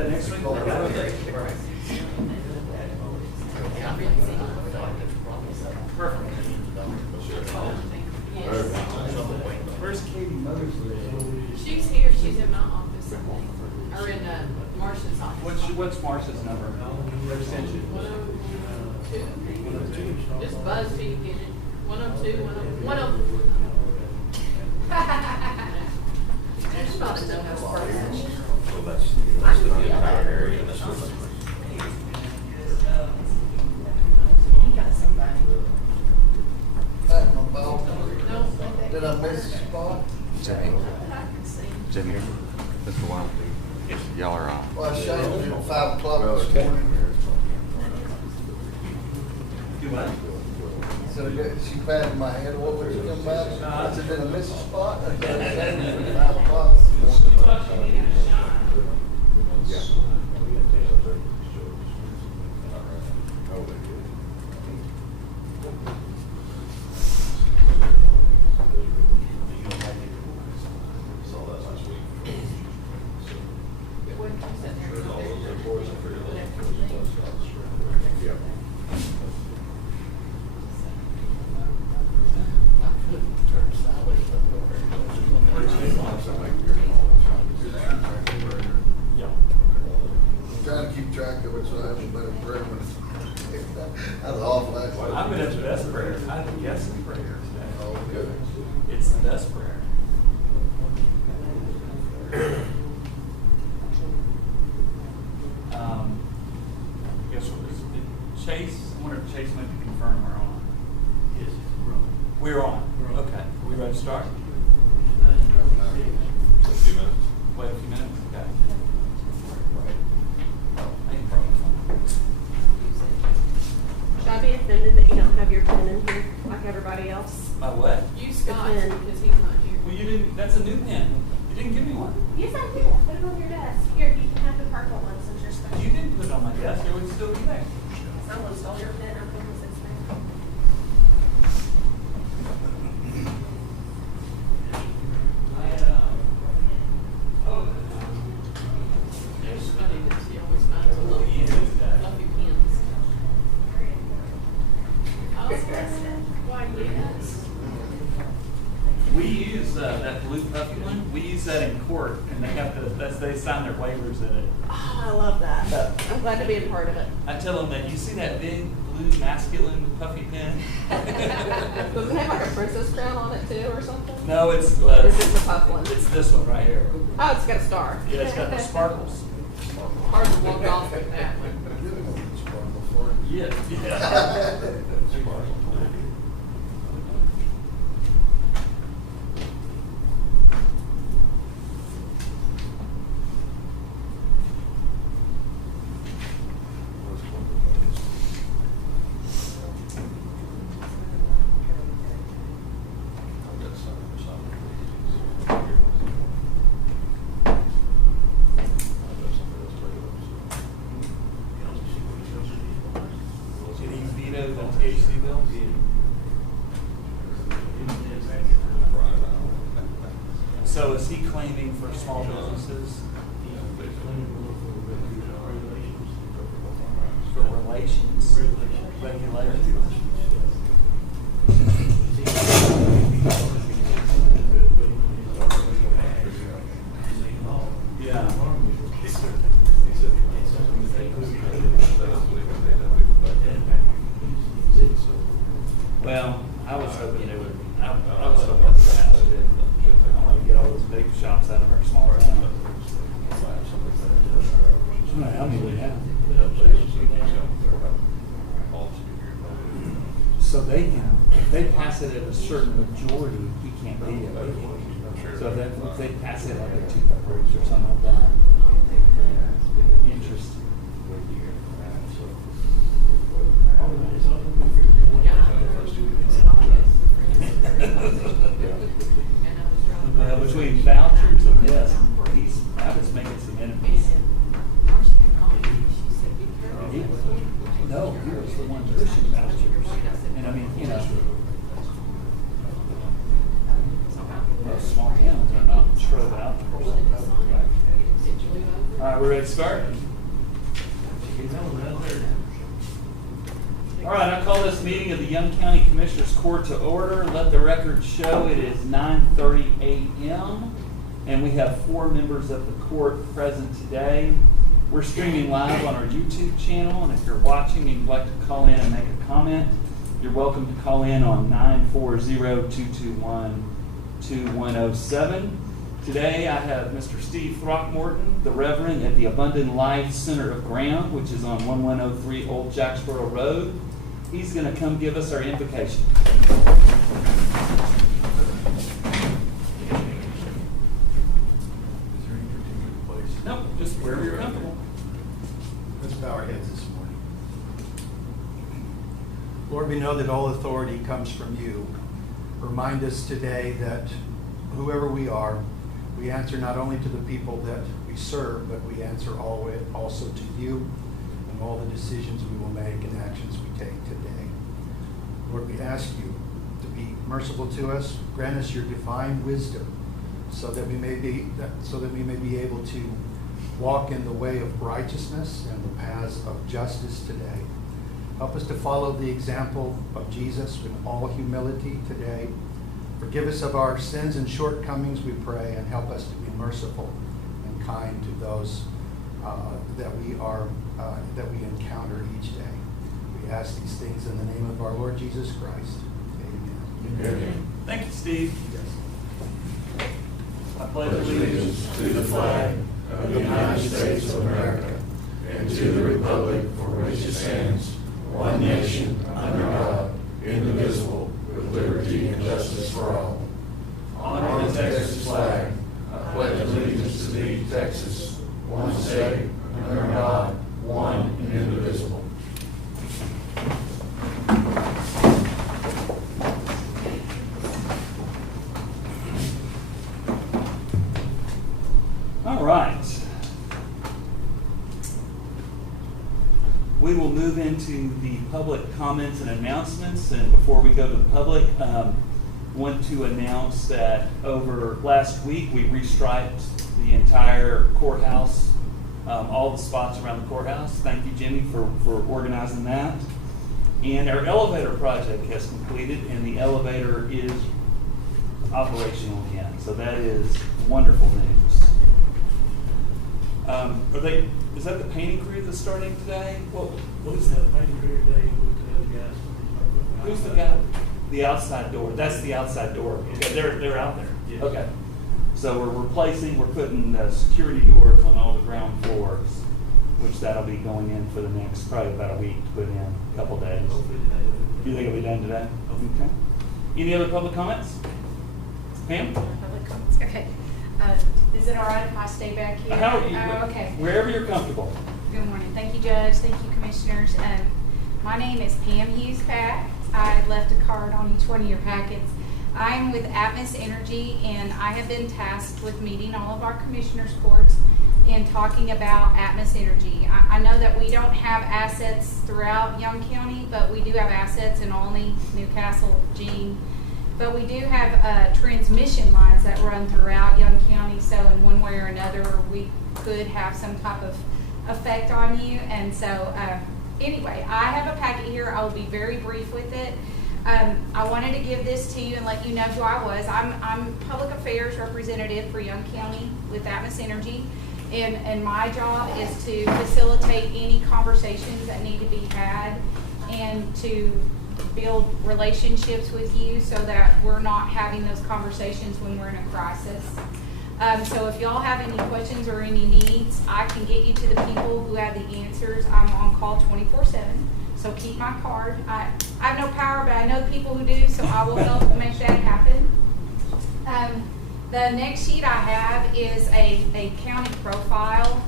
that next week? Okay. Perfect. Where's Katie Mother's Day? She's here, she's in my office, I think, or in Marcia's office. What's Marcia's number? Her extension? 102. Just BuzzFeed, get it. 102, 102. There's not a no-go person. So that's the entire area. That's what You got somebody. Pat, my ball. No. Did I miss a spot? Jimmy, I can see. Jimmy, Mr. Wild, y'all are on. Well, Shane did at 5 o'clock this morning. Do what? So she patted my head, what was you come back? I said, did I miss a spot? I said, Shane did at 5 o'clock this morning. When you sit there, Trying to keep track of it so I have a better prayer when it's. That was awful last week. I'm gonna have the best prayer. I have a guessing prayer today. Oh, good. It's the best prayer. Guess what? Chase, I wonder if Chase might be confirmed we're on. Yes, we're on. We're on. We're on. Okay. Are we ready to start? a few minutes. Wait a few minutes. Okay. Oh, I ain't brought my phone. Should I be offended that you don't have your pen in here like everybody else? My what? you Scott, pen. because he's not here. Well, you didn't, that's a new pen. You didn't give me one. Yes, I did. I put it on your desk. Here, you can have the purple one since you're special. You didn't put it on my desk. It would still be there. Someone stole your pen. I think it's there. It's funny that she always finds a little fluffy pins. Why, yes. We use that blue puffy one. We use that in court, and they have to. They sign their waivers in it. Oh, I love that. I'm glad to be a part of it. I tell them that you see that big blue masculine puffy pen. Does it have like a princess crown on it too or something? No, it's Or is this the puff one? it's this one right here. Oh, it's got a star. Yeah, it's got the sparkles. Hard to walk off with that one. Yeah, yeah. Did he veto the THC bill? So is he claiming for small businesses for relations, regulations? Yeah. Well, I was hoping they would, I was hoping they would pass it. I want to get all those big shops out of our small town. How many we have? So they can, if they pass it at a certain majority, he can't be it. So if they pass it like a 2/3 or something like that. Interesting. Between vouchers and this, Abbott's making some enemies. No, he was the one pushing vouchers. And I mean, you know, most small towns are not pro vouchers. All right, right, we're ready to start. All right, I call this meeting of the Young County Commissioners Court to order. Let the record show it is 9:30 a.m. and we have 4 members of the court present today. We're streaming live on our YouTube channel, and if you're watching and you'd like to call in and make a comment, you're welcome to call in on 940-221-2107. Today I have Mr. Steve Throckmorton, the Reverend, at the Abundant Life Center of Graham, which is on 1103 Old Jacksboro Road. He's going to come give us our invocation. Nope, just wherever you're comfortable. Let's bow our heads this morning. Lord, we know that all authority comes from you. Remind us today that whoever we are, we answer not only to the people that we serve, but we answer also to you and all the decisions we will make and actions we take today. Lord, we ask you to be merciful to us. Grant us your divine wisdom so that we may be able to walk in the way of righteousness and the paths of justice today. Help us to follow the example of Jesus with all humility today. Forgive us of our sins and shortcomings, we pray, and help us to be merciful and kind to those that we encounter each day. We ask these things in the name of our Lord Jesus Christ. Amen. Amen. Thank you, Steve. Yes. I pledge allegiance to the flag of the United States of America and to the republic for which it stands, one nation, under God, indivisible, with liberty and justice for all. Honor the Texas flag. I pledge allegiance to thee, Texas, one state, under God, one and indivisible. All right. We will move into the public comments and announcements. And before we go to the public, want to announce that over last week we restriped the entire courthouse, all the spots around the courthouse. Thank you, Jimmy, for organizing that. And our elevator project has completed, and the elevator is operational again. So that is wonderful news. Is that the painting crew that's starting today? Well, Who's that painting crew today with the guys? who's the guy? The outside door. That's the outside door. Okay, they're out there. Yes. Okay. So we're putting security doors on all the ground floors, which that'll be going in for the next probably about a week to put in, a couple days. Hopefully today. Do you think it'll be done today? Okay. Any other public comments? Pam? Public comments. Okay. Is it all right if I stay back here? How are you? Okay. Wherever you're comfortable. Good morning. Thank you, Judge. Thank you, Commissioners. My name is Pam Hughes-Pack. I left a card on each one of your packets. I'm with Atmos Energy, and I have been tasked with meeting all of our Commissioners' courts and talking about Atmos Energy. I know that we don't have assets throughout Young County, but we do have assets in Olney, Newcastle, Jean. But we do have transmission lines that run throughout Young County, so in one way or another, we could have some type of effect on you. And so, anyway, I have a packet here. I will be very brief with it. I wanted to give this to you and let you know who I was. I'm Public Affairs Representative for Young County with Atmos Energy, and my job is to facilitate any conversations that need to be had and to build relationships with you so that we're not having those conversations when we're in a crisis. So if y'all have any questions or any needs, I can get you to the people who have the answers. I'm on call 24/7, so keep my card. I have no power, but I know people who do, so I will help make that happen. The next sheet I have is a county profile.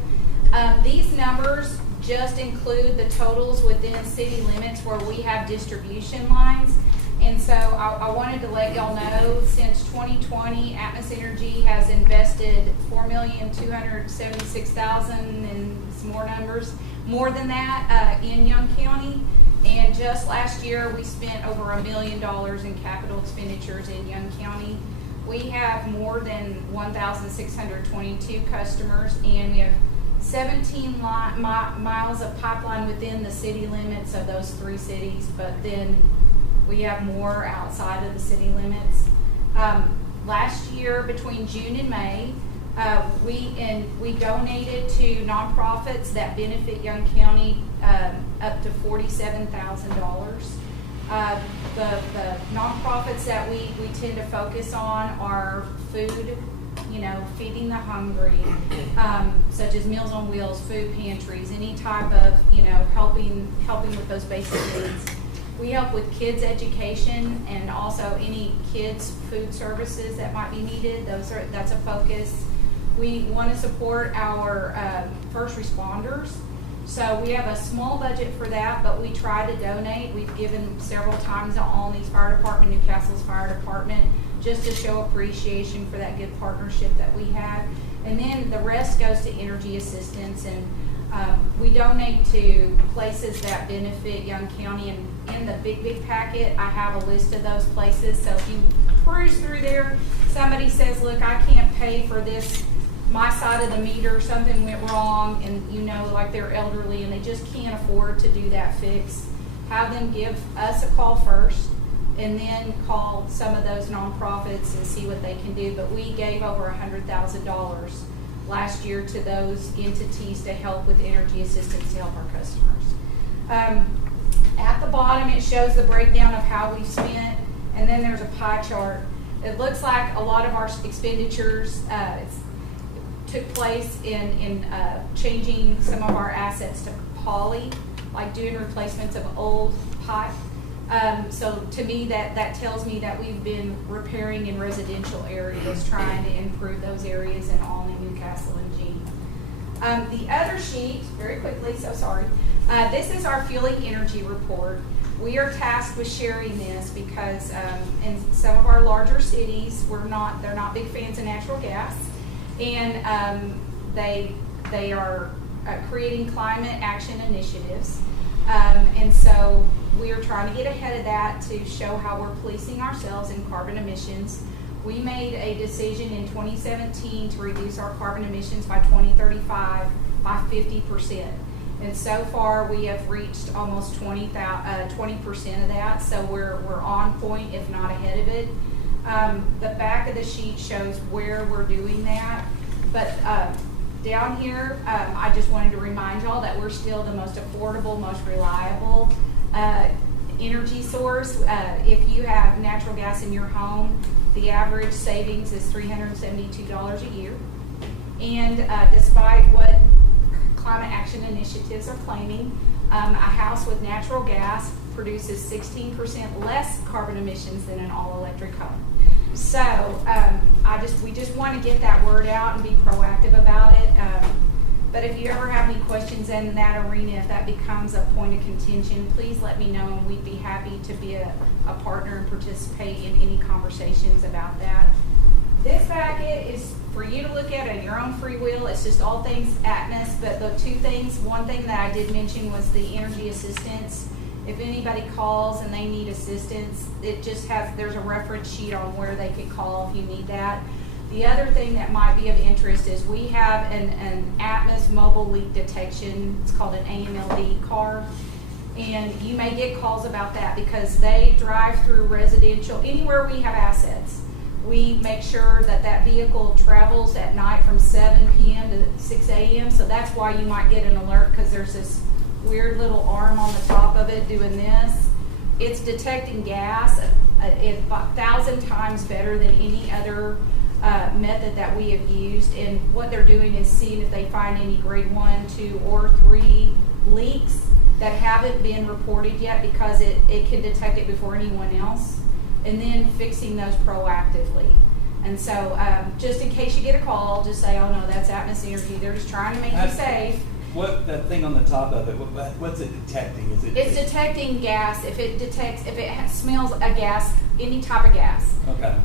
These numbers just include the totals within city limits where we have distribution lines. And so I wanted to let y'all know, since 2020, Atmos Energy has invested $4,276,000 and some more numbers, more than that, in Young County. And just last year, we spent over $1 million in capital expenditures in Young County. We have more than 1,622 customers, and we have 17 miles of pipeline within the city limits of those 3 cities, but then we have more outside of the city limits. Last year, between June and May, we donated to nonprofits that benefit Young County up to $47,000. The nonprofits that we tend to focus on are food, feeding the hungry, such as Meals on Wheels, food pantries, any type of, helping with those basic needs. We help with kids' education and also any kids' food services that might be needed. That's a focus. We want to support our first responders. So we have a small budget for that, but we try to donate. We've given several times to Alny's Fire Department, Newcastle's Fire Department, just to show appreciation for that good partnership that we have. And then the rest goes to energy assistance, and we donate to places that benefit Young County. And in the big packet, I have a list of those places. So if you cruise through there, somebody says, look, I can't pay for this, my side of the meter, something went wrong, and like they're elderly and they just can't afford to do that fix, have them give us a call first and then call some of those nonprofits and see what they can do. But we gave over $100,000 last year to those entities to help with energy assistance to help our customers. At the bottom, it shows the breakdown of how we've spent, and then there's a pie chart. It looks like a lot of our expenditures took place in changing some of our assets to poly, like doing replacements of old pipe. So to me, that tells me that we've been repairing in residential areas, trying to improve those areas in Alny, Newcastle, and Jean. The other sheet, very quickly, so sorry. This is our fueling energy report. We are tasked with sharing this because in some of our larger cities, they're not big fans of natural gas, and they are creating climate action initiatives. And so we are trying to get ahead of that to show how we're policing ourselves in carbon emissions. We made a decision in 2017 to reduce our carbon emissions by 2035 by 50%. And so far we have reached almost 20% of that, so we're on point, if not ahead of it. The back of the sheet shows where we're doing that. But down here, I just wanted to remind y'all that we're still the most affordable, most reliable energy source. If you have natural gas in your home, the average savings is $372 a year. And despite what climate action initiatives are claiming, a house with natural gas produces 16% less carbon emissions than an all-electric home. So we just want to get that word out and be proactive about it. But if you ever have any questions in that arena, if that becomes a point of contention, please let me know, and we'd be happy to be a partner and participate in any conversations about that. This packet is for you to look at your own free will. It's just all things Atmos, but the one thing that I did mention was the energy assistance. If anybody calls and they need assistance, there's a reference sheet on where they could call if you need that. The other thing that might be of interest is we have an Atmos mobile leak detection. It's called an AMLD card. And you may get calls about that because they drive through residential, anywhere we have assets. We make sure that vehicle travels at night from 7 p.m. to 6 a.m. So that's why you might get an alert, because there's this weird little arm on the top of it doing this. It's detecting gas 1,000 times better than any other method that we have used. And what they're doing is seeing if they find any grade 1, 2, or 3 leaks that haven't been reported yet, because it can detect it before anyone else, and then fixing those proactively. And so just in case you get a call, just say, oh no, that's Atmos Energy. They're just trying to make you safe. What, that thing on the top of it, what's it detecting? It's detecting gas. If it smells a gas, any type of gas. Okay.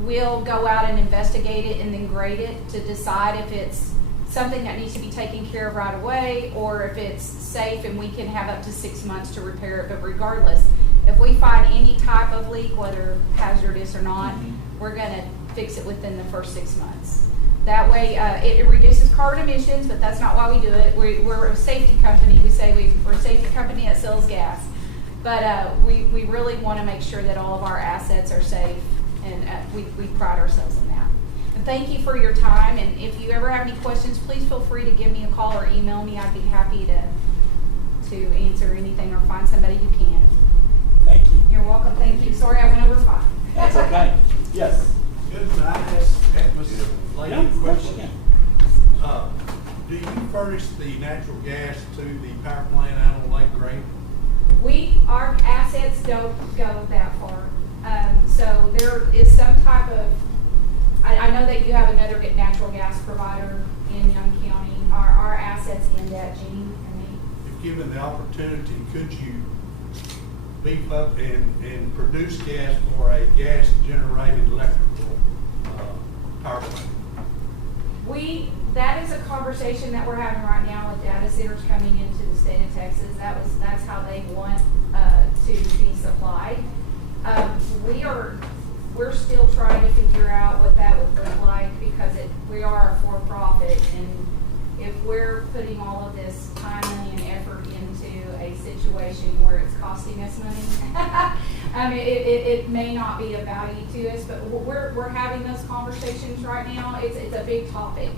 We'll go out and investigate it and then grade it to decide if it's something that needs to be taken care of right away, or if it's safe and we can have up to 6 months to repair it. But regardless, if we find any type of leak, whether hazardous or not, we're going to fix it within the first 6 months. That way, it reduces carbon emissions, but that's not why we do it. We're a safety company. We say we're a safety company that sells gas. But we really want to make sure that all of our assets are safe, and we pride ourselves in that. And thank you for your time, and if you ever have any questions, please feel free to give me a call or email me. I'd be happy to answer anything or find somebody who can. Thank you. You're welcome. Thank you. Sorry I went over 5. That's okay. Yes. Can I ask Atmos Yeah, lady a of course you question? can. Do you furnish the natural gas to the power plant out on Lake Gray? Our assets don't go that far. So there is some type of, I know that you have another natural gas provider in Young County. Our assets end at Gene. If given the opportunity, could you beef up and produce gas for a gas-generated electrical power plant? That is a conversation that we're having right now with data centers coming into the state of Texas. That's how they want to be supplied. We're still trying to figure out what that would look like because we are a for-profit, and if we're putting all of this time, money, and effort into a situation where it's costing us money, I mean, it may not be of value to us, but we're having those conversations right now. It's a big topic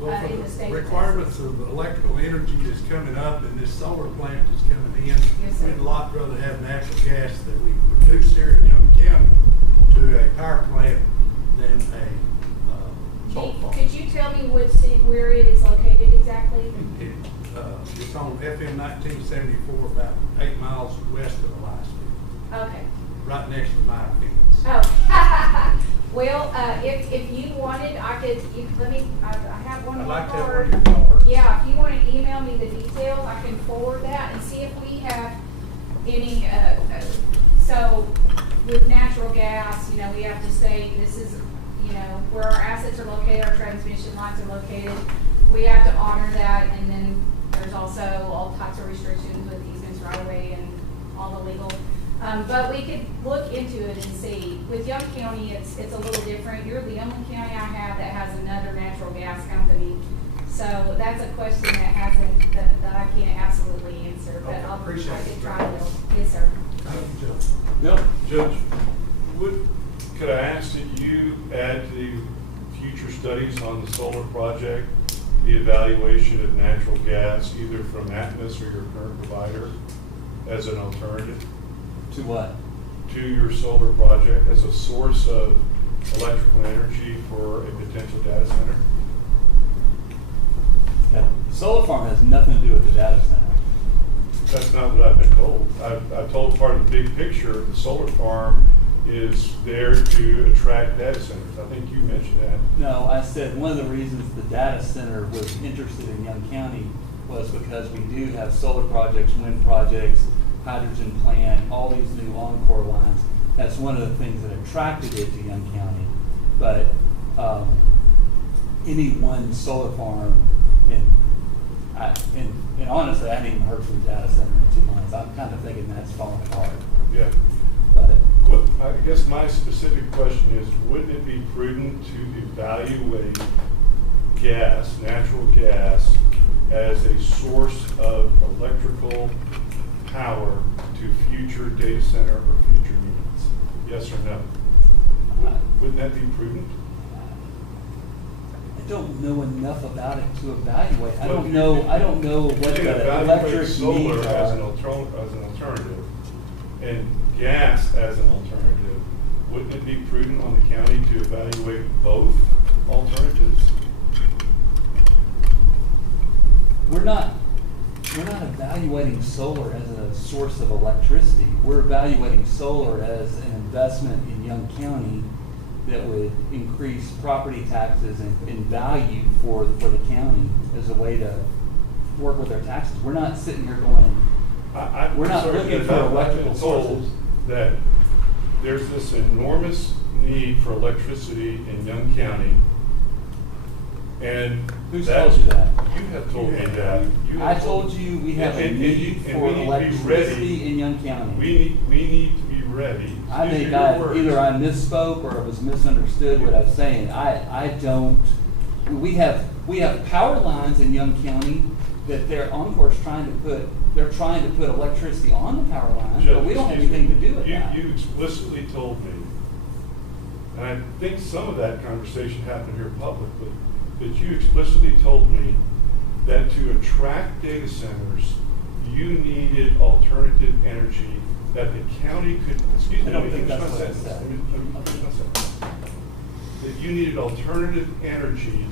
Well, in for the state the of requirements Texas. of electrical energy that's coming up and this solar plant that's coming in, Yes, sir. we'd a lot rather have natural gas that we produce here in Young County to a power plant than a solar Chief, farm. could you tell me where it is located exactly? It's on FM 1974, about 8 miles west of Alaska, Okay. right next to my fence. Oh. Well, if you wanted, I could, I have one I'd on like my to have card. one of your cards. Yeah, if you want to email me the details, I can forward that and see if we have any, so with natural gas, we have to say this is, where our assets are located, our transmission lines are located. We have to honor that, and then there's also all types of restrictions with easements, right away, and all the legal. But we could look into it and see. With Young County, it's a little different. You're the only county I have that has another natural gas company. So that's a question that I can't absolutely answer, but Okay, appreciate I it. could try to. Yes, sir. Thank you, Judge. Bill? Judge, could I ask that you add to future studies on the solar project, the evaluation of natural gas, either from Atmos or your current provider, as an alternative To what? to your solar project, as a source of electrical energy for a potential data center? The solar farm has nothing to do with the data center. That's not what I've been told. I've told part of the big picture, the solar farm is there to attract data centers. I think you mentioned that. No, I said one of the reasons the data center was interested in Young County was because we do have solar projects, wind projects, hydrogen plant, all these new Encore lines. That's one of the things that attracted it to Young County. But any one solar farm, and honestly, I hadn't even heard from the data center in 2 months. I'm kind of thinking that's falling apart. Yeah. But Well, I guess my specific question is, wouldn't it be prudent to evaluate gas, natural gas, as a source of electrical power to future data center or future needs? Yes or no? Wouldn't that be prudent? I don't know enough about it to evaluate. I Well, don't know what You can the evaluate electric solar needs as an are. alternative, and gas as an alternative. Wouldn't it be prudent on the county to evaluate both alternatives? We're not evaluating solar as a source of electricity. We're evaluating solar as an investment in Young County that would increase property taxes and value for the county as a way to work with their taxes. We're not sitting here going, We're not Sorry, looking but for I've electrical been told sources. that there's this enormous need for electricity in Young County, and who's that- told you that? You have told me that. You I have told you we have a And need and for we need to be electricity ready. in Young County. We need to be ready. I These think are your words. either I misspoke or it was misunderstood what I was saying. I don't We have power lines in Young County that they're Encore's trying to put electricity on the power lines, but we don't have anything to do with that. You explicitly told me, and I think some of that conversation happened here in public, but you explicitly told me that to attract data centers, you needed alternative energy that the county could, excuse me. I don't think let me that's finish what I my said. sentence. Let me finish my sentence. That you needed alternative energy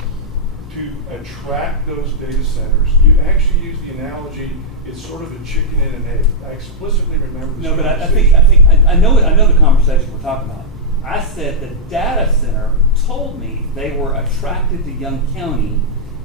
to attract those data centers. You actually used the analogy, it's sort of a chicken and an egg. I explicitly remember this No, but conversation. I know the conversation we're talking about. I said the data center told me they were attracted to Young County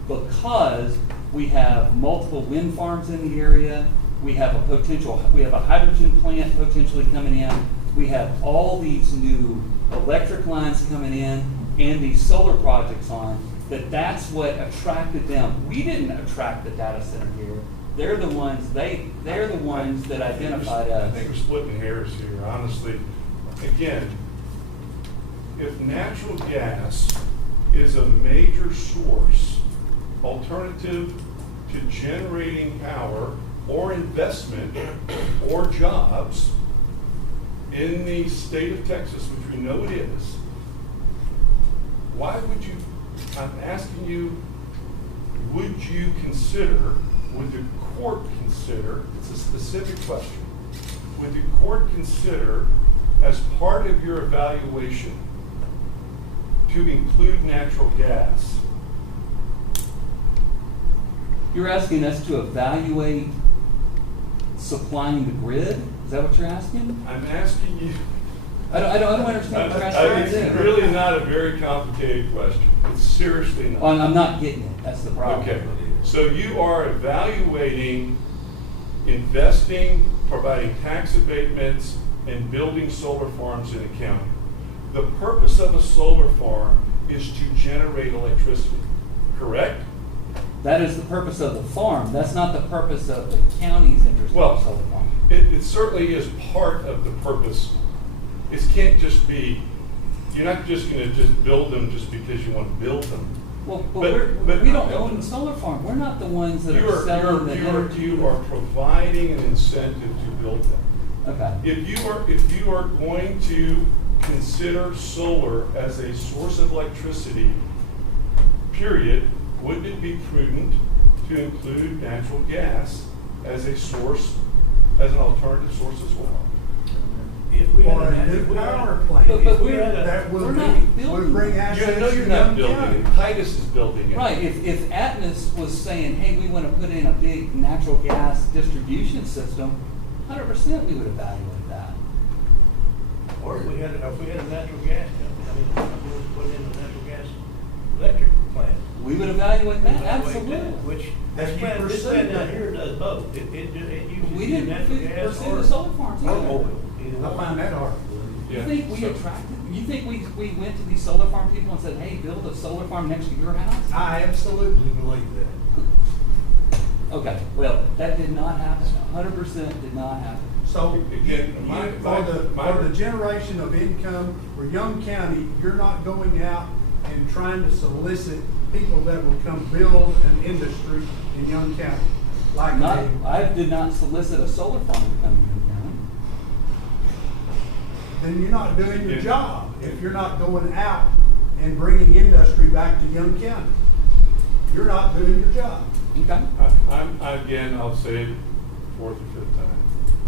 because we have multiple wind farms in the area. We have a hydrogen plant potentially coming in. We have all these new electric lines coming in and these solar projects on, that's what attracted them. We didn't attract the data center here. They're the ones that identified I us. think we're splitting hairs here, honestly. Again, if natural gas is a major source, alternative to generating power or investment or jobs in the state of Texas, which we know it is, why would you, I'm asking you, would you consider, would the court consider, it's a specific question, would the court consider as part of your evaluation to include natural gas? You're asking us to evaluate supplying the grid? Is that what you're asking? I'm asking you. I don't understand what you're asking. It's really not a very complicated question. It's seriously not. I'm not getting it. That's the problem. Okay, so you are evaluating investing, providing tax abatements, and building solar farms in a county. The purpose of a solar farm is to generate electricity, correct? That is the purpose of the farm. That's not the purpose of the county's interest in Well, the solar farm. It certainly is part of the purpose. It can't just be, you're not just going to just build them just because you want to build them. Well, but- we don't own the solar farm. We're not the ones that are selling the energy. You are providing an incentive to build them. Okay. If you are going to consider solar as a source of electricity, period, wouldn't it be prudent to include natural gas as a source, as an alternative source as well? If we Or had a a new power But plant we're, that we're will not be, building. would bring it. assets You're to not Young building County. it. Titus is building it. Right, if Atmos was saying, hey, we want to put in a big natural gas distribution system, 100% we would evaluate that. Or if we had a natural gas company, we would put in a natural gas electric plant. We would evaluate that, absolutely. Which, Have this you plant pursued down that? here does both. It We uses didn't natural gas pursue or the solar farms either. oil. I find that hard. You Yeah, think we so- attracted, you think we went to these solar farm people and said, hey, build a solar farm next to your house? I absolutely believe that. Okay, well, that did not happen, 100% did not happen. So, Again, for the generation of income for Young County, you're not going out and trying to solicit people that will come build an industry in Young County. Like Not, a- I did not solicit a solar farm to come to Young County. then you're not doing your Yeah. job if you're not going out and bringing industry back to Young County. You're not doing your job. Okay. Again, I'll say it fourth or fifth time.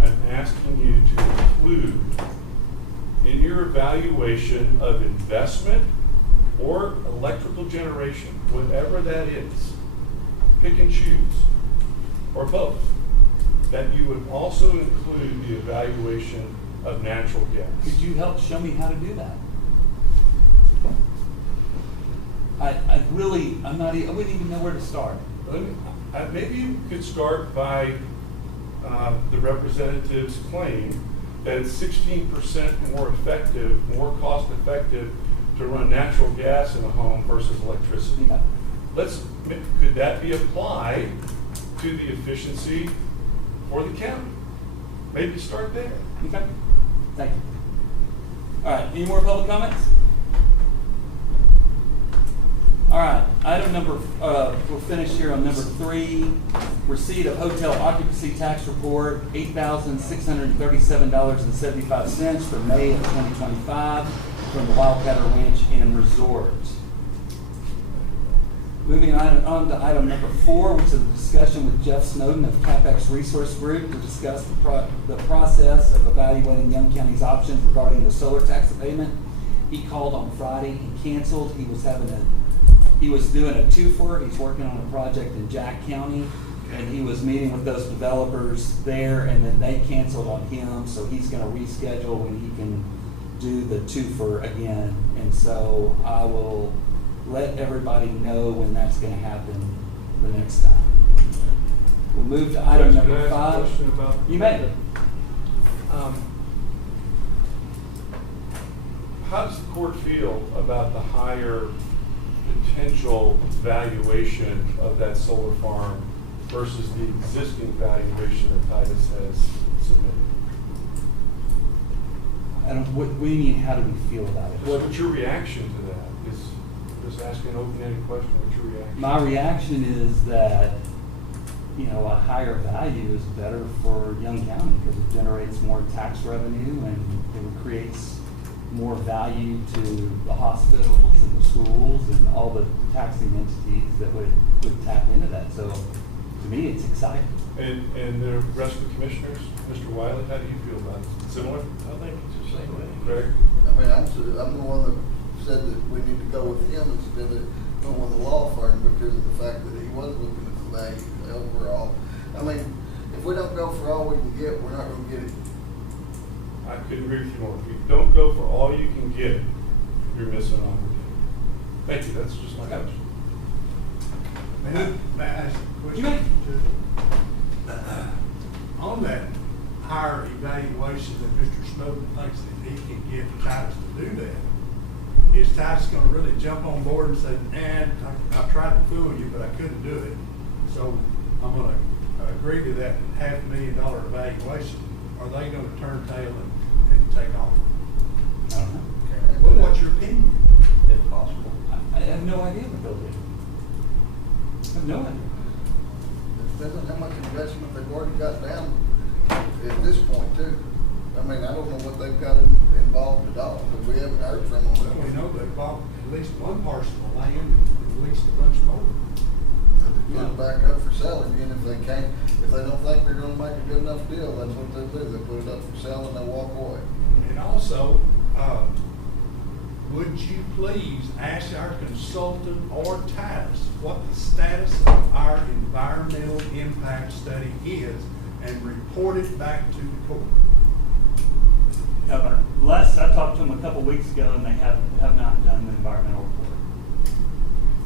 I'm asking you to include in your evaluation of investment or electrical generation, whatever that is, pick and choose, or both, that you would also include the evaluation of natural gas. Could you help show me how to do that? I wouldn't even know where to start. Maybe you could start by the representative's claim that it's 16% more effective, more cost effective to run natural gas in a home versus electricity. Okay. Could that be applied to the efficiency for the county? Maybe start there. Okay, thank you. All right, any more public comments? All right, item number, we'll finish here on number 3, receipt of hotel occupancy tax report, $8,637.75 for May of 2025 from the Wildcatter Ranch and Resort. Moving on to item number 4, which is a discussion with Jeff Snowden of CapEx Resource Group to discuss the process of evaluating Young County's options regarding the solar tax abatement. He called on Friday, he canceled, he was doing a twofer. He's working on a project in Jack County, and he was meeting with those developers there, and then they canceled on him, so he's gonna reschedule when he can do the twofer again. And so I will let everybody know when that's gonna happen the next time. We'll move to item Judge, can I number ask a 5. question about You may. How does the court feel about the higher potential valuation of that solar farm versus the existing valuation that Titus has submitted? What do you mean, how do we feel about it? What's your reaction to that? Is just asking an open-ended question. What's your reaction? My reaction is that, a higher value is better for Young County because it generates more tax revenue and it creates more value to the hospitals and the schools and all the taxing entities that would tap into that. So to me, it's exciting. And the rest of the commissioners, Mr. Wiley, how do you feel about it? Similar? I think it's the same way. Greg? I mean, I'm the one that said that we need to go with him instead of going with the law firm because of the fact that he was looking at the value overall. I mean, if we don't go for all we can get, we're not going to get it. I couldn't agree with you more. If you don't go for all you can get, you're missing on it. Thank you. That's just my question. May I ask a question? You may. On that higher evaluation that Mr. Snowden thinks that he can get Titus to do that, is Titus gonna really jump on board and say, I tried to fool you, but I couldn't do it, so I'm gonna agree to that $500,000 evaluation? Are they gonna turn tail and take off? I don't know. Well, what's your opinion? If possible. I have no idea what they'll do. I have no idea. Depends on how much investment they've already got down at this point too. I mean, I don't know what they've got involved at all, but we haven't heard from them. Well, we know they bought at least one parcel of land and leased a bunch more. Get it back up for sale again if they can't. If they don't think they're gonna make a good enough deal, that's what they'll do. They put it up for sale and they walk away. And also, would you please ask our consultant or Titus what the status of our environmental impact study is and report it back to the court? Les, I talked to them a couple weeks ago and they have not done the environmental report.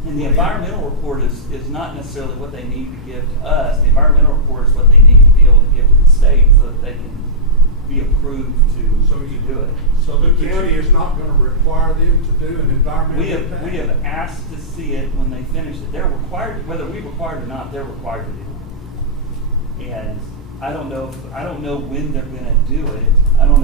And the environmental report is not necessarily what they need to give to us. The environmental report is what they need to be able to give to the state so that they can be approved to do it. So the county is not gonna require them to do an environmental We impact? have asked to see it when they finish it. They're required, whether we require it or not, they're required to do it. And I don't know when they're gonna do it. I don't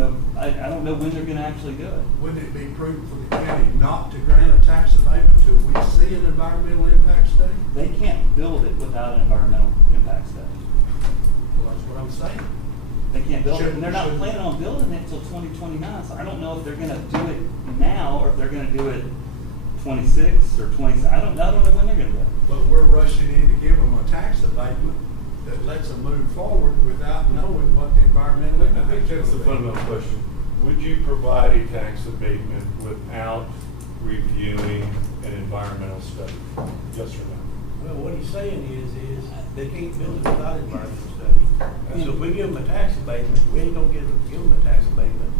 know when they're gonna actually do it. Wouldn't it be prudent for the county not to grant a tax abatement until we see an environmental impact study? They can't build it without an environmental impact study. Well, that's what I'm saying. They can't build it, and they're not Shouldn't- planning on building it until 2029, so I don't know if they're gonna do it now, or if they're gonna do it 26 or 20, I don't know when they're gonna do it. But we're rushing in to give them a tax abatement that lets them move forward without knowing what the environmental I impact think that's the will be. fundamental question. Would you provide a tax abatement without reviewing an environmental study? Yes or no? Well, what he's saying is they can't build it without environmental study. So if we give them a tax abatement, we ain't gonna give them a tax abatement.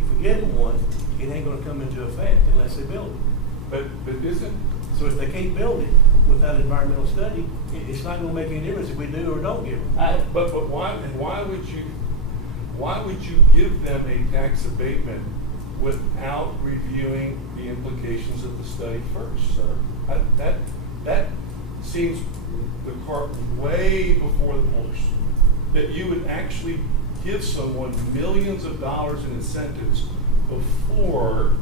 If we give them one, it ain't gonna come into effect unless they build it. But isn't, So if they can't build it without environmental study, it's not gonna make any difference if we do or don't give them. but why would you give them a tax abatement without reviewing the implications of the study first, sir? That seems the cart way before the horse. That you would actually give someone millions of dollars in incentives before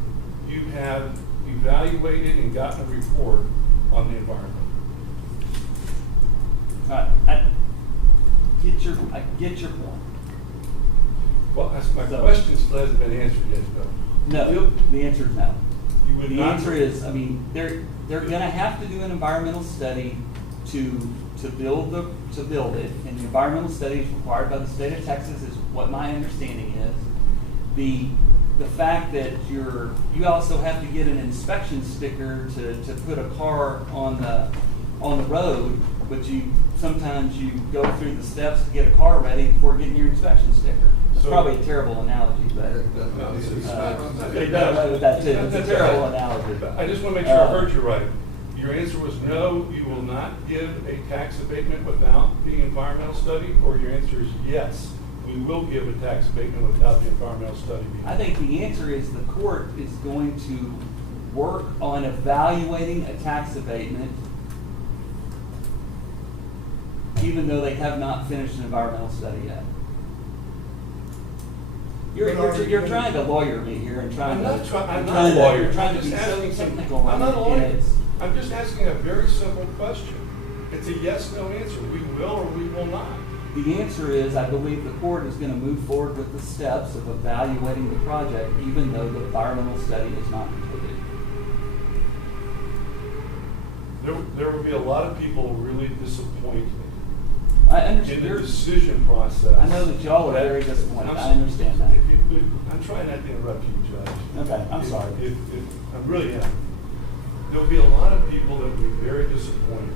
you have evaluated and gotten a report get your point. Well, my So- question still hasn't been answered yet, though. No, the answer is no. You would The not- answer is, I mean, they're gonna have to do an environmental study to build it, and the environmental study is required by the state of Texas, is what my understanding is. The fact that you also have to get an inspection sticker to put a car on the road, but sometimes you go through the steps to get a car ready before getting your inspection sticker. It's So- probably a terrible analogy, but they done away with that too. It's a terrible analogy. I just want to make sure I heard you right. Your answer was no, you will not give a tax abatement without the environmental study, or your answer is yes, we will give a tax abatement without the environmental study being. I think the answer is the court is going to work on evaluating a tax abatement, even though they have not finished an environmental study yet. You're trying to lawyer me here and trying I'm to. not trying, I'm you're not trying a to- lawyer. You're trying to I'm be just so asking some- technical. I'm not a and lawyer. it's- I'm just asking a very simple question. It's a yes, no answer. We will or we will not. The answer is, I believe the court is going to move forward with the steps of evaluating the project, even though the environmental study is not completed. There will be a lot of people really disappointed I in understand. the You're- decision process. I know that y'all are very disappointed. I understand that. If you would, I'm trying not to interrupt you, Judge. Okay, I'm sorry. I'm really am. There'll be a lot of people that will be very disappointed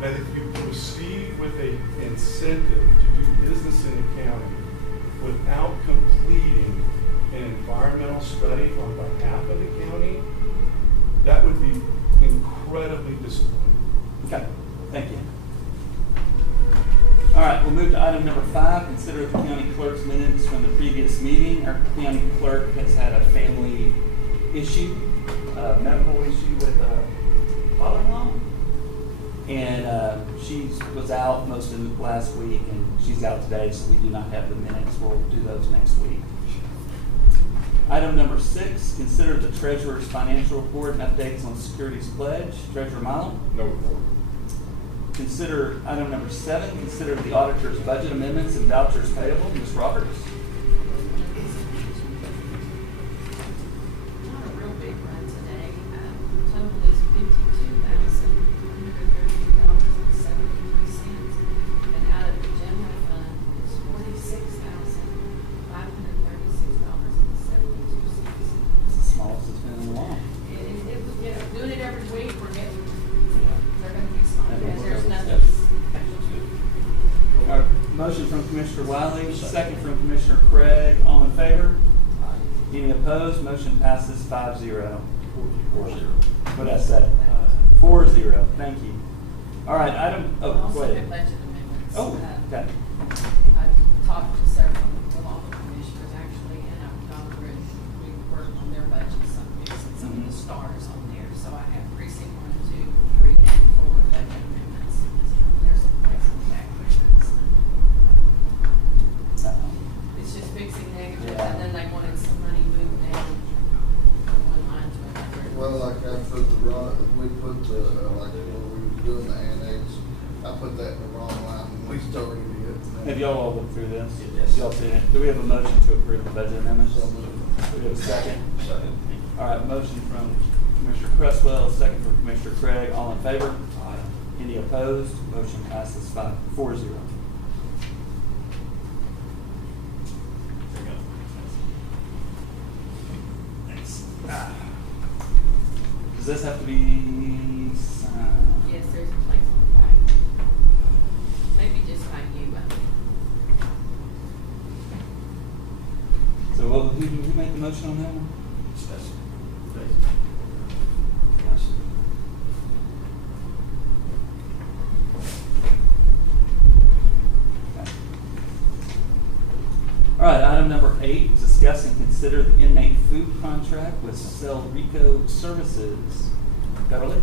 that if you proceed with an incentive to do business in the county without completing an environmental study on behalf of the county, that would be incredibly disappointing. Okay, thank you. All right, we'll move to item number 5, consider the county clerk's minutes from the previous meeting. Our county clerk has had a family issue, a medical issue with a father-in-law. And she was out most of last week, and she's out today, so we do not have the minutes. We'll do those next week. Item number 6, consider the treasurer's financial report and updates on securities pledge. Treasurer Milo? No report. Consider item number 7, consider the auditor's budget amendments and vouchers payable. Ms. Roberts? Not a real big run today. Total is $52,132.73. And out of the general fund is $46,536.72. It's the smallest it's been in a while. Doing it every week, we're getting, they're gonna be small, Yeah, because we'll there's go- nothing. yep. Our motion from Commissioner Wiley, second from Commissioner Craig. All in favor? Any opposed? Motion passes 5-0. 4-0. What did I say? 4-0. Thank you. All right, item, oh, Also, go the ahead. budget amendments. Oh, okay. I talked to several of all the commissioners actually, and I've gone through and we worked on their budgets, some fixing some of the stars on there, so I have precinct 1, 2, 3, and 4 budget amendments. There's some fixing back there. It's just fixing negative, Yeah. and then they wanted some money moved down from one line to another. Well, like I put the wrong, we put the, like when we was doing the annex, I put that in the wrong line when we started it. Have y'all all looked through this? Yes. Y'all seen it? Do we have a motion to approve the budget amendments? So moved. Do we have a second? Second. All right, motion from Commissioner Cresswell, second from Commissioner Craig. All in favor? Any opposed? Motion passes 4-0. Thanks. Does this have to be signed? Yes, there's a place on the back. Maybe just by you, I think. So who made the motion on that one? Okay. All right, item number 8, discuss and consider the inmate food contract with Celrico Services. Beverly?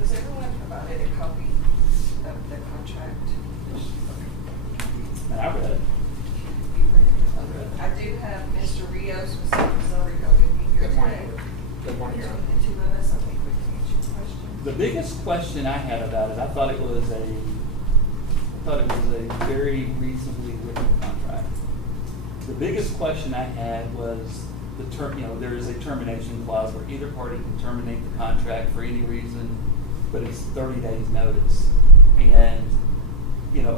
Does everyone provided a copy of the contract? And I read it. You read it? I do have Mr. Rios with Central Rico with me here Good morning. today. Good morning, Your Honor. Between the two of us, I think we can answer your questions. The biggest question I had about it, I thought it was a very reasonably written contract. The biggest question I had was the term, there is a termination clause where either party can terminate the contract for any reason, but it's 30 days notice. And,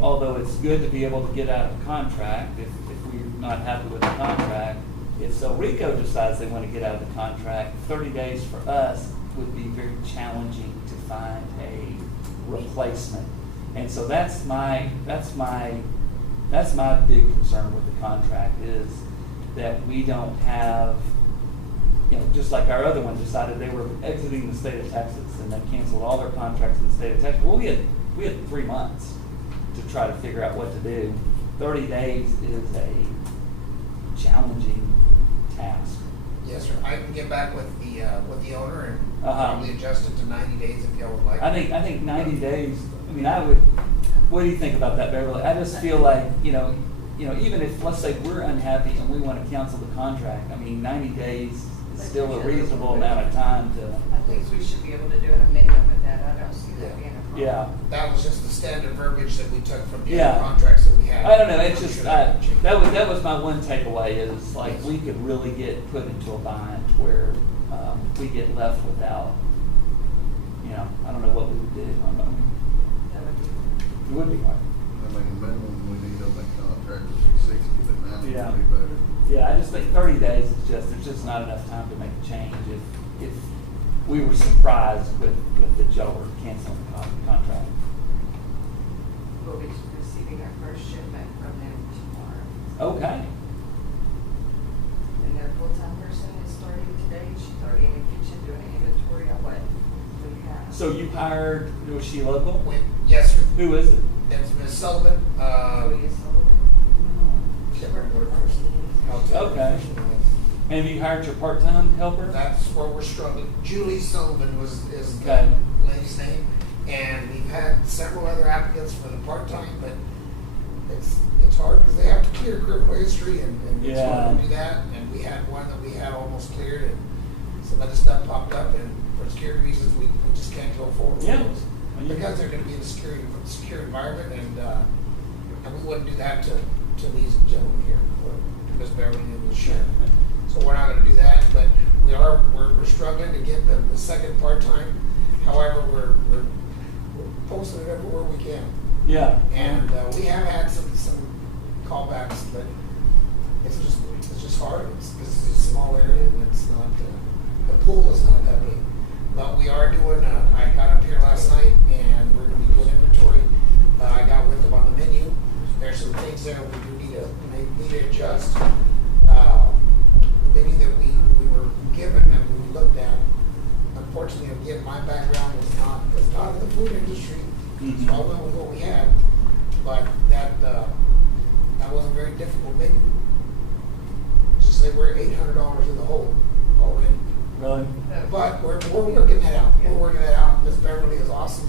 although it's good to be able to get out of a contract, if we're not happy with the contract, if Rico decides they want to get out of the contract, 30 days for us would be very challenging to find a replacement. And so that's my big concern with the contract is that we don't have, just like our other one decided they were exiting the state of Texas and they canceled all their contracts in the state of Texas. Well, we had 3 months to try to figure out what to do. 30 days is a challenging task. Yes, sir. I can get back with the owner and Uh-huh. probably adjust it to 90 days if y'all would like. I think 90 days, what do you think about that, Beverly? I just feel like, even if, let's say we're unhappy and we want to cancel the contract, 90 days is still a reasonable amount of time to, I think we should be able to do an amendment with that. I don't see that being a problem. yeah. That was just the standard verbiage that we took from the Yeah. other contracts that we had. I don't know, it's I'm just, sure that would change. that was my one takeaway is like, we could really get put into a bind where we get left without, I don't know what we would do. That would be. It would be hard. The minimum we need on that contract is 60, but 90 Yeah. would be better. Yeah, I just think 30 days is there's just not enough time to make a change if we were surprised with the y'all were canceling the contract. We'll be receiving our first shipment from them tomorrow. Okay. And their full-time person is starting today. She's already in the kitchen doing an inventory of what we have. So you hired, was she local? Yes, sir. Who is it? It's Ms. Sullivan. Julia Sullivan. Can't remember her first name. I'll tell you. Okay. And have you hired your part-time helper? That's where we're struggling. Julie Sullivan is Okay. the lady's name, and we've had several other applicants for the part-time, but it's hard because they have to clear criminal history, and it's hard Yeah. to do that. And we had one that we had almost cleared, and some other stuff popped up, and for security reasons, we just can't go forward with Yeah. those. Because they're going to be in a secure environment, and we wouldn't do that to these gentlemen here, or to Ms. Beverly and Ms. Sharon. So we're not going to do that, but we're struggling to get the second part-time. However, we're posting it everywhere we can. Yeah. And we have had some callbacks, but it's just hard. This is a small area, and it's not the pool is not that big. But we are doing. I got up here last night, and we're going to be doing inventory. I got with them on the menu. There's some things there we do need to adjust. The menu that we were given and we looked at. Unfortunately, again, my background was not in the food industry, Mhm. so I went with what we had. But that was a very difficult menu. Just say we're $800 in the hole already. Really? But we're working that out. We're working that out. Ms. Beverly is awesome.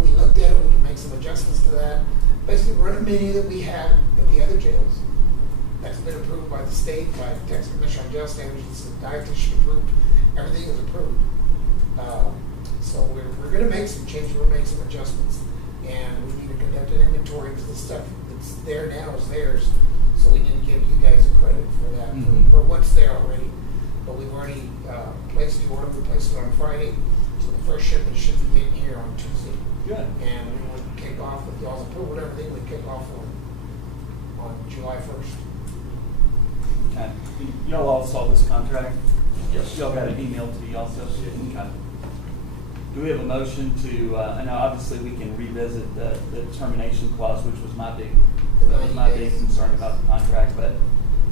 We looked at it. We can make some adjustments to that. Basically, we're in a menu that we have at the other jails. That's been approved by the state, by the Texas Commission on Jail Standards. It's dietitian approved. Everything is approved. So we're going to make some changes. We're going to make some adjustments, and we need to conduct an inventory because the stuff that's there now is theirs. So we need to give you guys a credit for that, Mhm. for what's there already. But we've already placed the order. We placed it on Friday, so the first shipment should be getting here on Tuesday. Good. And we would kick off with y'all's approval and everything. We kick off on July 1st. Okay. Y'all all saw this contract? Yes. Y'all got an email to you also? Okay. Do we have a motion to, I know obviously we can revisit the termination clause, which was my big concern about the contract, but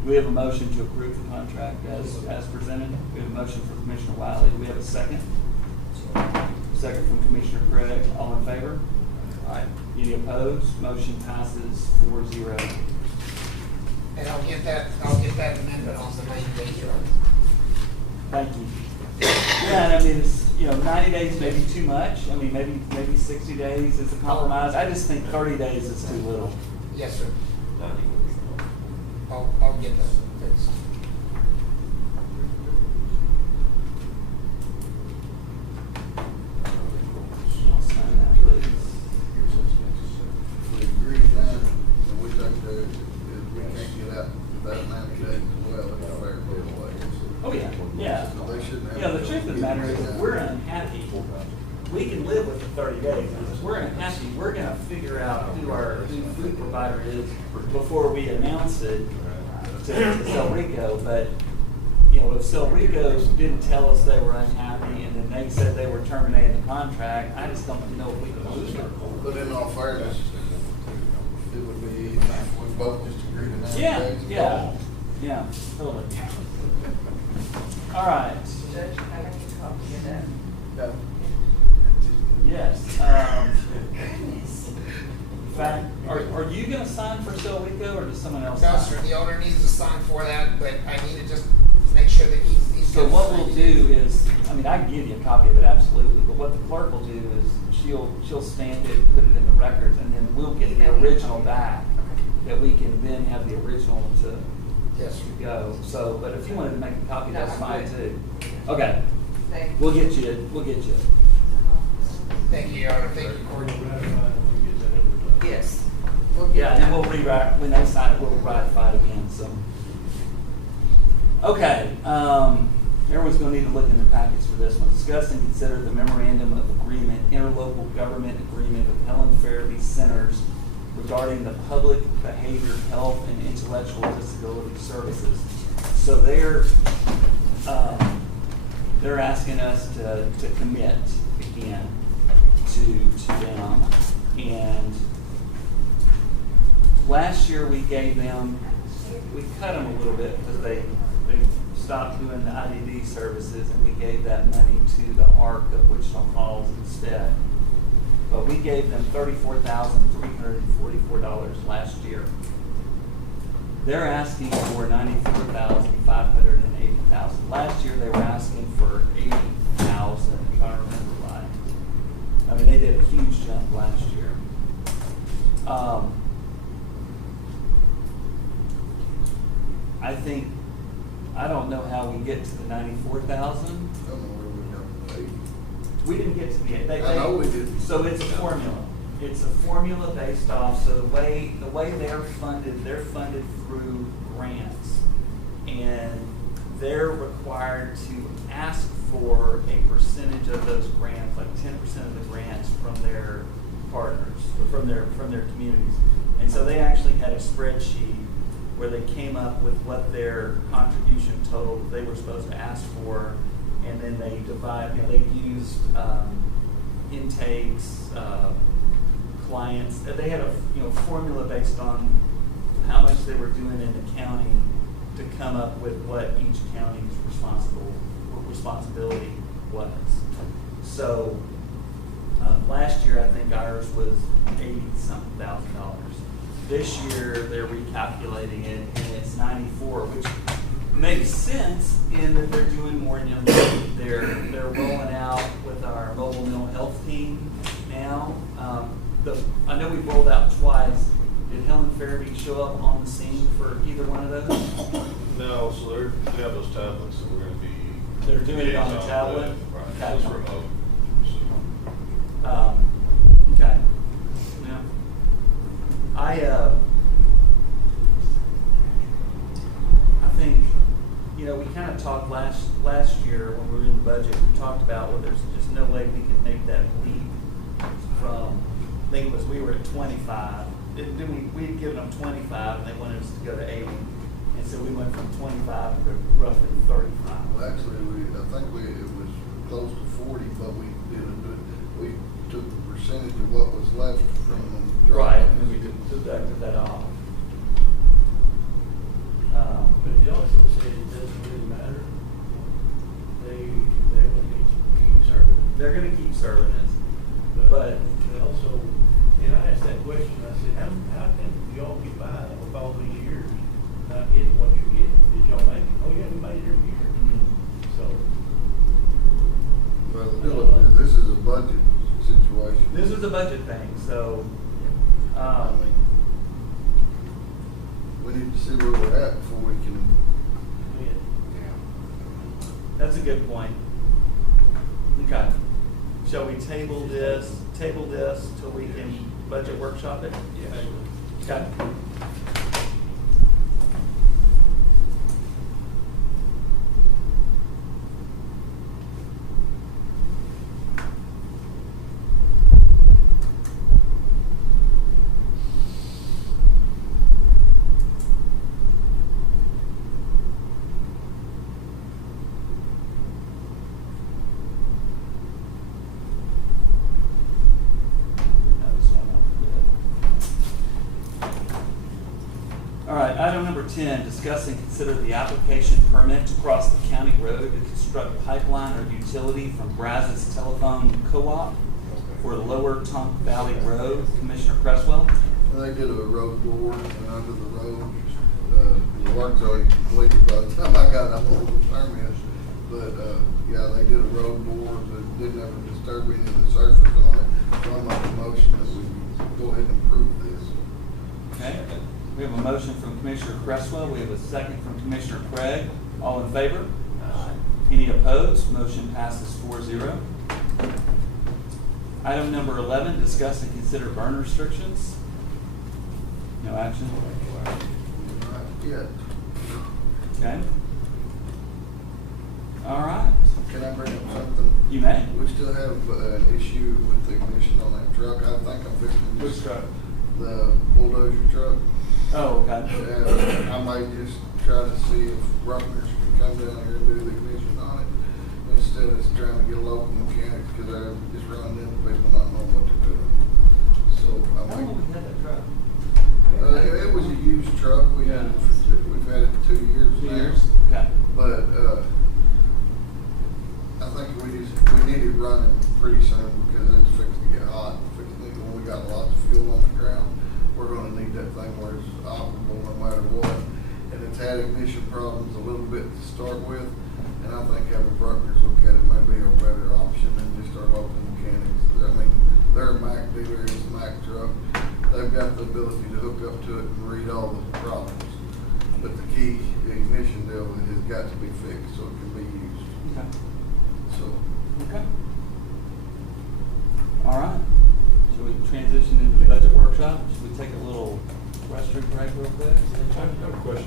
do we have a motion to approve the contract as presented? We have a motion from Commissioner Wiley. Do we have a second? Second from Commissioner Craig. All in favor? Aye. Any opposed? Motion passes 4-0. And I'll get that amendment on the 90 days, Your Honor. Thank you. Yeah, and I mean, it's, 90 days may be too much. I mean, maybe 60 days is a compromise. I just think 30 days is too little. Yes, sir. 90 would be fine. I'll get that fixed. Yeah. So they shouldn't have. Yeah, the truth of the matter is, if we're unhappy, we can live with the 30 days. If we're unhappy, we're gonna figure out who our food provider is before we announce it to Celrico. But, you know, if Celrico didn't tell us they were unhappy and then they said they were terminating the contract, I just don't know if we can lose them. But in all fairness, it would be, if we both just agreed to 90 Yeah, days. yeah, yeah, totally. All right, Judge, I need a copy of that. Yeah. yes. In fact, are you gonna sign for Celrico or does someone else sign? No, sir, the owner needs to sign for that, but I need to just make sure that he's. So what we'll do is, I mean, I can give you a copy of it, absolutely, but what the clerk will do is she'll stamp it, put it in the records, and then we'll get the original back that we can then have the original to Yes, sir. go. So, but if you wanted to make a copy, No, that's I'm fine good. too. Okay, Thank you. we'll get you. Thank you, Your Honor, thank you, We're Court. gonna ratify it when we get that over. Yes. Yeah, and then we'll rewrite, when they sign it, we'll ratify it again, so. Okay, everyone's gonna need to look in the package for this one. Discuss and consider the memorandum of agreement, interlocal government agreement with Helen Farabee Centers regarding the public behavior, health, and intellectual disability services. So they're asking us to commit again to them. And last year we gave them, we cut them a little bit because they stopped doing the IDD services, and we gave that money to the ARC of Wichita Falls instead. But we gave them $34,344 last year. They're asking for $94,580,000. Last year they were asking for $80,000, if I remember right. I mean, they did a huge jump last year. I don't know how we get to the 94,000. I don't know where we got the 80. We didn't get to the, I know we didn't. So it's a formula. It's a formula based off, so the way they're funded through grants. And they're required to ask for a percentage of those grants, like 10% of the grants from their partners, or from their communities. And so they actually had a spreadsheet where they came up with what their contribution total they were supposed to ask for, and then they they used intakes, clients. They had a formula based on how much they were doing in the county to come up with what each county's responsibility was. So last year I think ours was $80-something thousand. This year they're recalculating it and it's 94, which makes sense in that they're doing more young people. They're rolling out with our mobile mental health team now. I know we've rolled out twice. Did Helen Farabee show up on the scene for either one of those? No, so we have those tablets that we're gonna be. They're doing it on the liaison tablet? with, Right, Okay. it's remote. So, Okay. Yeah. I think, we kind of talked last year when we were in the budget, we talked about, well, there's just no way we can make that leap from, I think it was, we were at 25. We had given them 25 and they wanted us to go to 80. And so we went from 25 to roughly 35. Well, actually, I think it was close to 40, but we took the percentage of what was left from them. Right, and then we deducted that off. But they also said it doesn't really matter. They want to keep serving it. They're gonna keep serving us, but They also, and I asked that question, I said, how can y'all get by with all these years not getting what you're getting? Did y'all make it? Oh yeah, we made it every year. So, Well, the deal is, this is a budget situation. this is a budget thing, so, I mean, we need to see where we're at before we can. yeah. that's a good point. Okay. Shall we table this till we can budget workshop it? Yes. Okay. 10, discuss and consider the application permit to cross the county road to construct pipeline or utility from Brazos Telephone Co-op for Lower Tonk Valley Road. Commissioner Cresswell? They did a road bore and under the road. The work's already completed by the time I got up on the permit. But, yeah, they did a road bore that didn't have a disturbing of the surface on it. So I make a motion that we go ahead and approve this. Okay. We have a motion from Commissioner Cresswell. We have a second from Commissioner Craig. All in favor? Any opposed? Motion passes 4-0. Item number 11, discuss and consider burn restrictions. No action? Not yet. Okay. All right. Can I bring up something? You may. We still have an issue with the ignition on that truck. I think I'm fixing Which this. truck? The bulldozer truck. Oh, okay. And I might just try to see if Ruckers can come down here and do the ignition on it instead of trying to get a local mechanic, because I just run into people not knowing what to do. So I How long have we had that truck? it was a used truck. We've had it 2 years 2 now. years? Okay. But I think we need it running pretty soon because it's fixing to get hot. When we got lots of fuel on the ground, we're going to need that thing where it's operable no matter what. And it's had ignition problems a little bit to start with, and I think having Bruckner's look at it may be a better option than just our local mechanics. I mean, they're a Mack dealer, it's a Mack truck. They've got the ability to hook up to it and read all the problems. But the key, the ignition deal, has got to be fixed so it can be used. Okay. So, Okay. All right. Should we transition into the budget workshop? Should we take a little restroom break real quick? I have a question.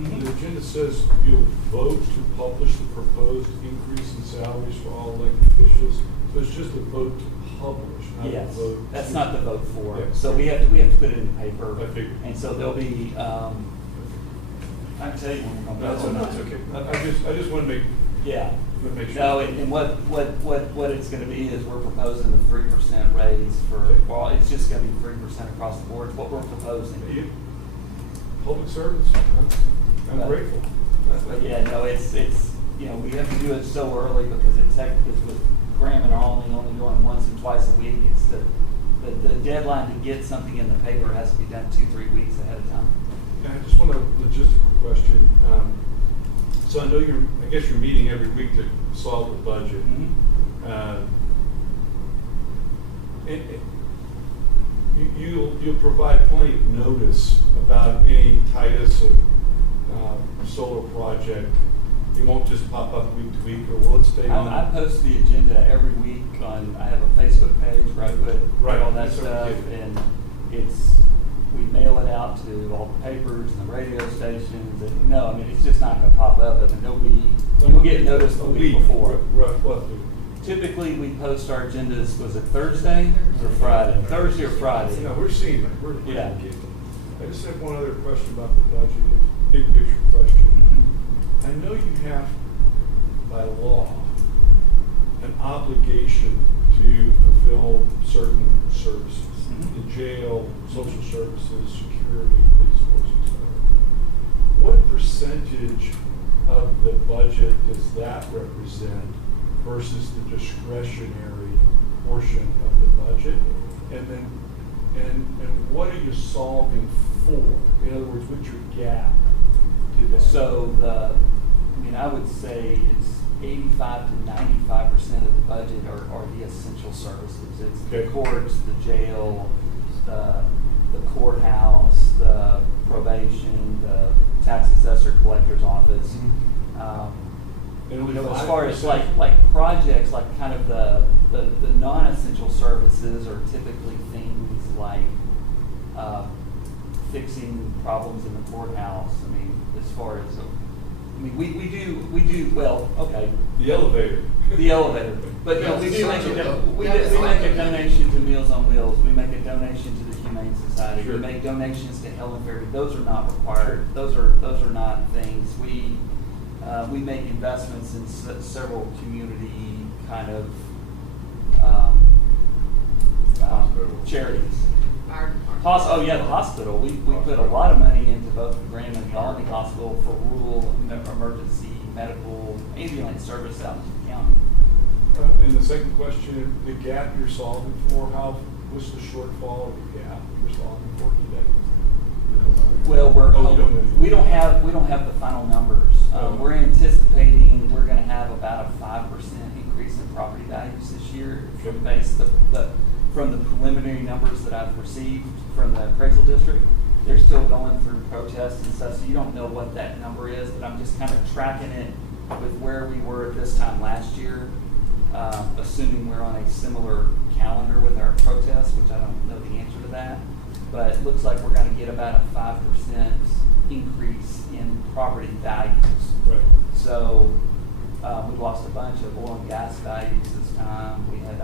Mhm. The agenda says you'll vote to publish the proposed increase in salaries for all elected officials. So it's just a vote to publish, not a Yes, vote. that's not the vote for. Yeah. So we have to put it in the paper. I figured. And so there'll be, I can tell you when we're No, going to that's okay. I just want to Yeah. make sure. No, and what it's gonna be is we're proposing a 3% raise for, well, it's just gonna be 3% across the board, what we're proposing. Public service, I'm Right. grateful. But yeah, no, it's, you know, we have to do it so early because it's with Graham and only going once and twice a week. It's the deadline to get something in the paper has to be done 2-3 weeks ahead of time. And I just want a logistical question. So I know I guess you're meeting every week to solve the budget. Mhm. You'll provide plenty of notice about any Titus or solar project. It won't just pop up week to week, or will it stay on? I post the agenda every week I have a Facebook page where I put all that that's what we stuff, did. and we mail it out to all the papers and the radio stations, and no, I mean, it's just not gonna pop up, I mean, you'll get noticed the week before. Roughly. Typically, we post our agendas, was it Thursday or Friday? Thursday or Friday? No, we're seeing it. We're Yeah. getting it. I just have one other question about the budget, big picture question. Mhm. I know you have, by law, an obligation to fulfill certain services. Mhm. The jail, social services, security, police force, etc. What percentage of the budget does that represent versus the discretionary portion of the budget? And then, and what are you solving for? In other words, what's your gap to that? So I would say it's 85 to 95% of the budget are the essential services. It's the Okay. courts, the jail, the courthouse, the probation, the tax assessor collector's office. And only As far as 5%? like projects, like kind of the non-essential services are typically things like fixing problems in the courthouse. I mean, as far as, we do, well, okay, The elevator. the elevator. But no, we do make a donation to Meals on Wheels. We make a donation to the Humane Society. Sure. We make donations to Helen Fairview. Those are not required. Those are not things. We make investments in several community kind of charities. our. Oh, yeah, the hospital. We put a lot of money into both the Graham and Colony Hospital for rural emergency medical ambulance service out in the county. And the second question, the gap you're solving for, what's the shortfall of the gap you're solving for today? Well, we don't have the final numbers. We're anticipating we're gonna have about a 5% increase in property values this year from the preliminary numbers that I've received from the appraisal district. They're still going through protests and stuff, so you don't know what that number is, but I'm just kind of tracking it with where we were at this time last year, assuming we're on a similar calendar with our protests, which I don't know the answer to that. But it looks like we're going to get about a 5% increase in property values. Right. So we lost a bunch of oil and gas values this time. We had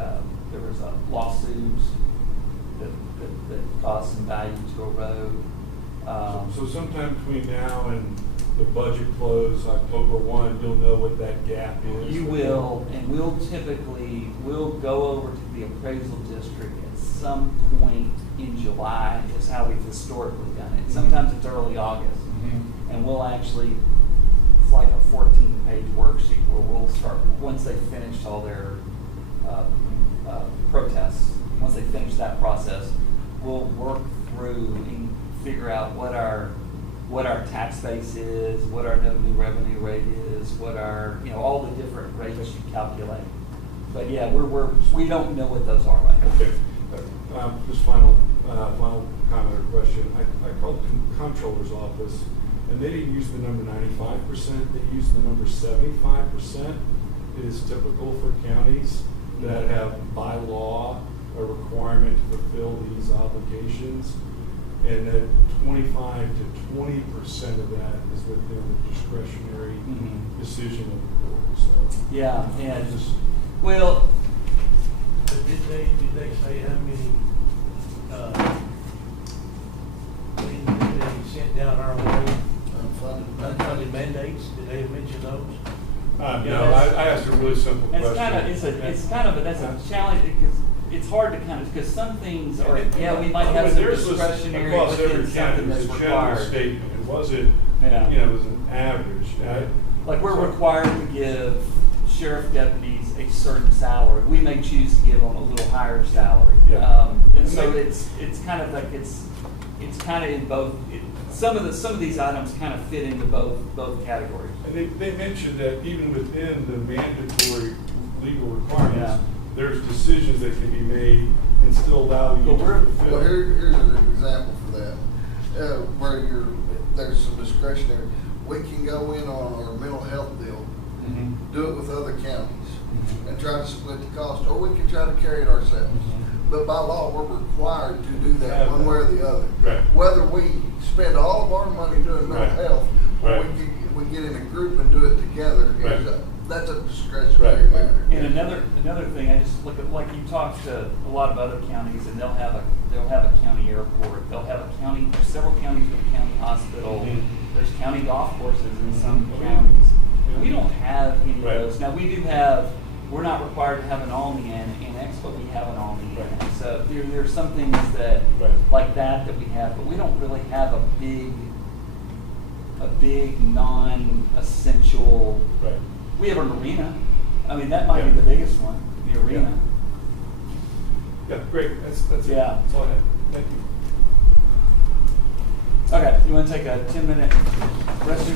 there was a lawsuits that caused some value to erode. So sometime between now and the budget close, October 1, you'll know what that gap is. You will, and we'll go over to the appraisal district at some point in July, is how we've historically done it. Sometimes it's early August. And we'll actually, it's like a 14-page worksheet where we'll start, once they've finished all their protests, once they finish that process, we'll work through and figure out what our tax base is, what our no new revenue rate is, what our, all the different rates you calculate. But yeah, we don't know what those are right now. Okay. Just final comment or question. I called the comptroller's office, and they didn't use the number 95%. They used the number 75%. It is typical for counties that have by law a requirement to fulfill these obligations, and that 25 to 20% of that is within the discretionary decision of the board. So Yeah, and well, But did they say how many, things that they sent down our way? Unfunded mandates, did they mention those? No, I asked a really simple question. That's a challenge because it's hard to because some things are, we might have some discretionary across every within county. something that's It was a general required. statement. It wasn't, it was an average. Like we're required to give sheriff deputies a certain salary. We may choose to give them a little higher salary. And so it's kind of like it's kind of in both. Some of these items kind of fit into both categories. And they mentioned that even within the mandatory legal requirements, there's decisions that can be made and still allow you to fulfill. Well, here's an example for that. Where there's some discretionary, we can go in on our mental health deal, do it with other counties, and try to split the cost, or we can try to carry it ourselves. But by law, we're required to do that one way or the other. Right. Whether we spend all of our money doing mental health, or we get in a group and do it together, that's a discretionary matter. And another thing, I just look at, like you talk to a lot of other counties, and they'll have a county airport, they'll have several counties with a county hospital. There's county golf courses in some counties. We don't have any of those. Now we're not required to have an Almy annex, but we have an Almy annex. So there's some things that like that we have, but we don't really have a big non-essential. We have an arena. I mean, that might be the biggest one, the arena. Yeah, great. That's it. That's all I had. Thank you. Okay, you want to take a 10-minute rest?